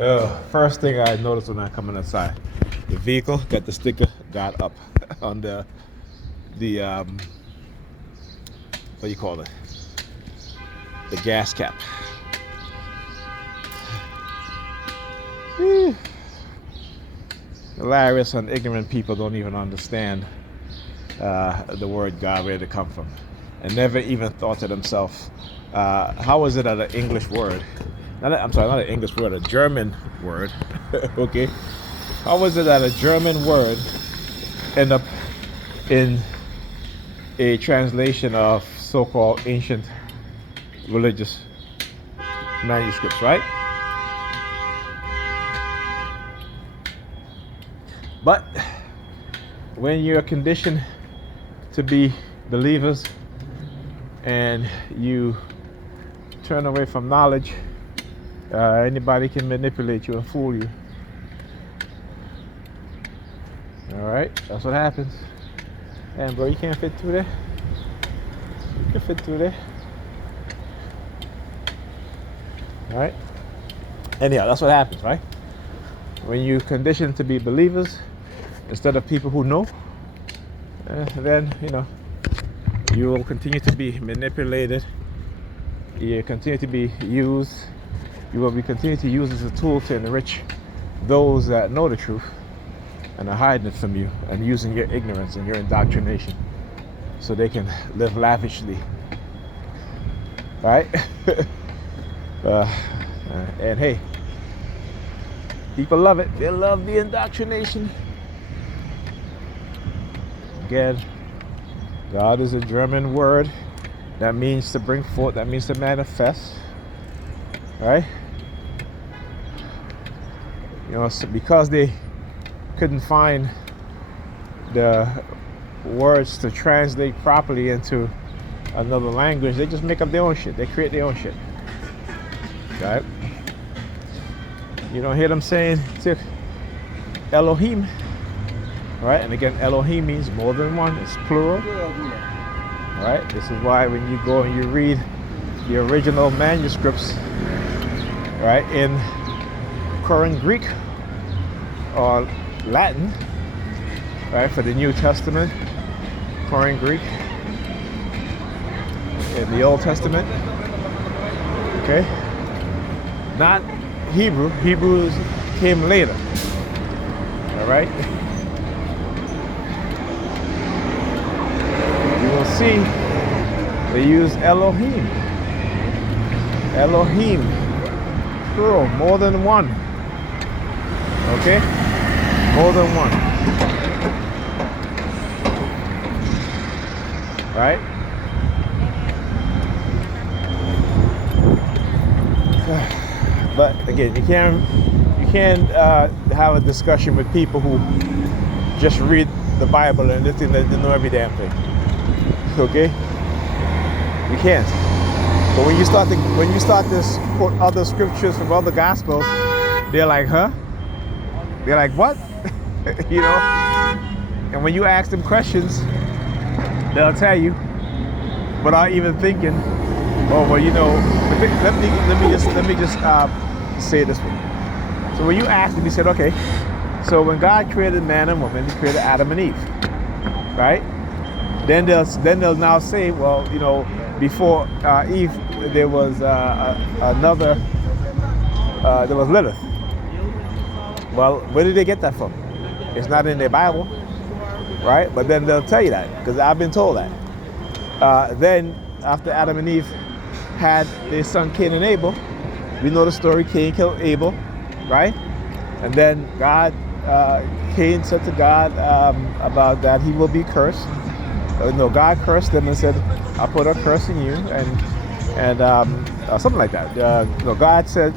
First thing I noticed when I come inside, the vehicle got the sticker "God up" on the what do you call it? The gas cap. Whew. Hilarious and ignorant people don't even understand the word God, where to come from, and never even thought to themselves, how is it that an English word, I'm sorry, not an English word, a German word, okay? How is it that a German word end up in a translation of so-called ancient religious manuscripts, right? But when you're conditioned to be believers and you turn away from knowledge, anybody can manipulate you and fool you. All right, that's what happens. And bro, you can't fit through there. You can fit through there. All right. Anyhow, that's what happens, right? When you condition to be believers instead of people who know, then you will continue to be manipulated. You continue to be used. You will be continue to use as a tool to enrich those that know the truth and are hiding it from you and using your ignorance and your indoctrination so they can live lavishly, right? And hey, people love it. They love the indoctrination. Again, God is a German word that means to bring forth, that means to manifest, right? Because they couldn't find the words to translate properly into another language, they just make up their own shit. They create their own shit, right? You don't hear them saying Elohim, right? And again, Elohim means more than one. It's plural, right? This is why when you go and you read the original manuscripts, right, in current Greek or Latin, right, for the New Testament, current Greek, in the Old Testament, okay, not Hebrew. Hebrews came later, all right? You will see they use Elohim. Elohim, plural, more than one, okay? More than one, right? But again, you can't have a discussion with people who just read the Bible and they think that they know every damn thing. Okay, you can't. But when you start to quote other scriptures from other gospels, they're like, huh? They're like, what? And when you ask them questions, they'll tell you without even thinking. Oh well, let me just say it this way. So when you ask them, he said, okay, so when God created man and woman, he created Adam and Eve, right? Then they'll now say, well, before Eve, there was there was Lilith. Well, where did they get that from? It's not in their Bible, right? But then they'll tell you that, because I've been told that. Then after Adam and Eve had their son Cain and Abel, we know the story. Cain killed Abel, right? And then Cain said to God about that he will be cursed. God cursed them and said, "I'll put a curse in you," and something like that. God said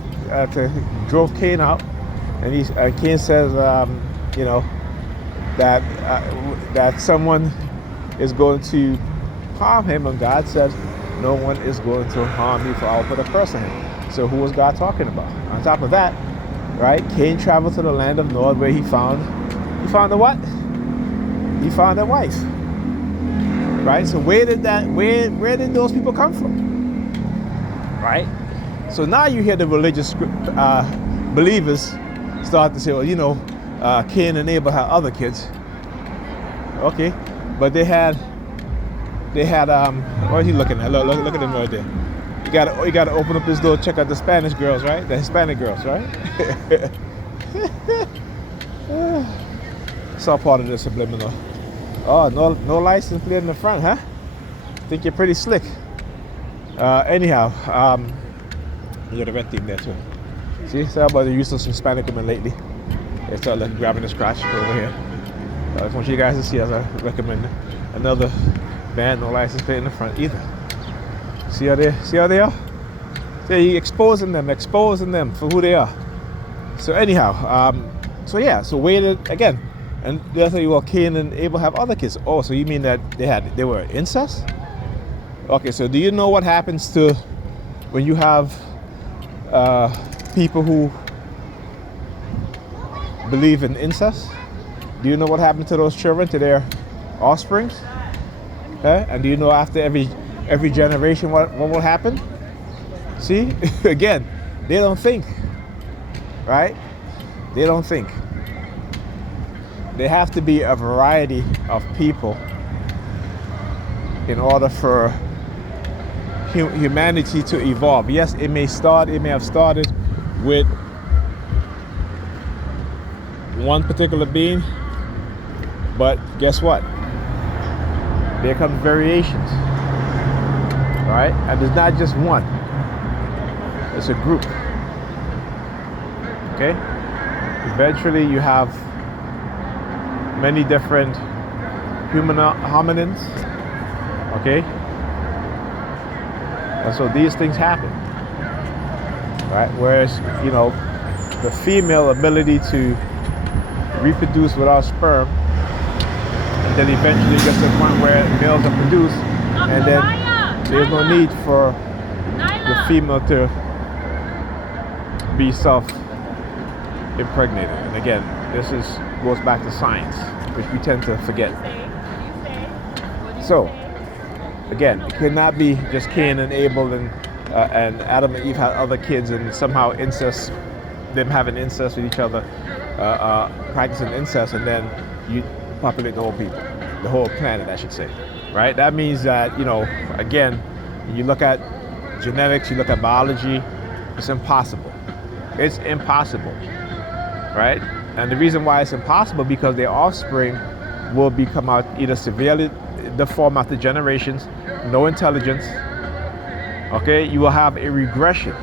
drove Cain out, and Cain says, that someone is going to harm him, and God says, no one is going to harm me, for I'll put a curse on him. So who was God talking about? On top of that, right, Cain traveled to the land of Nod, where he found a what? He found a wife. Right? So where did those people come from? Right? So now you hear the religious believers start to say, well, Cain and Abel had other kids. Okay, but they had what are you looking at? Look at them right there. You gotta open up this door, check out the Spanish girls, right? The Hispanic girls, right? It's all part of the subliminal. Oh, no license plate in the front, huh? Think you're pretty slick. Anyhow, you got a red theme there too. See, so about the use of some Hispanic women lately. They start like grabbing the scratch over here. I just want you guys to see, as I recommend another man, no license plate in the front either. See how they are? So you exposing them for who they are. So anyhow, so waited again. And the other thing, well, Cain and Abel have other kids. Oh, so you mean that they were incest? Okay, so do you know what happens to when you have people who believe in incest? Do you know what happened to those children, to their offsprings? And do you know after every generation what will happen? See, again, they don't think, right? They don't think. There have to be a variety of people in order for humanity to evolve. Yes, it may have started with one particular being, but guess what? There comes variations, right? And there's not just one. It's a group. Okay? Eventually you have many different hominins. Okay? And so these things happen. Right? Whereas, the female ability to reproduce without sperm, and then eventually gets to the point where males are produced, and then there's no need for the female to be self-impregnated. And again, this goes back to science, which we tend to forget. So, again, it could not be just Cain and Abel and Adam and Eve had other kids and somehow them having incest with each other, practicing incest, and then you populate the whole planet, I should say, right? That means that, again, you look at genetics, you look at biology, it's impossible. It's impossible, right? And the reason why it's impossible, because their offspring will become out either severely deformed after generations, no intelligence, okay? You will have a regression,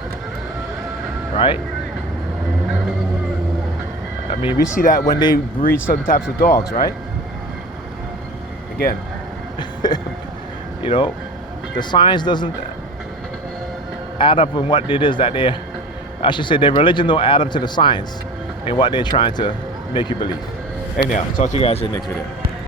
right? I mean, we see that when they breed certain types of dogs, right? Again, the science doesn't add up in what it is that their religion don't add up to the science and what they're trying to make you believe. Anyhow, talk to you guys in the next video.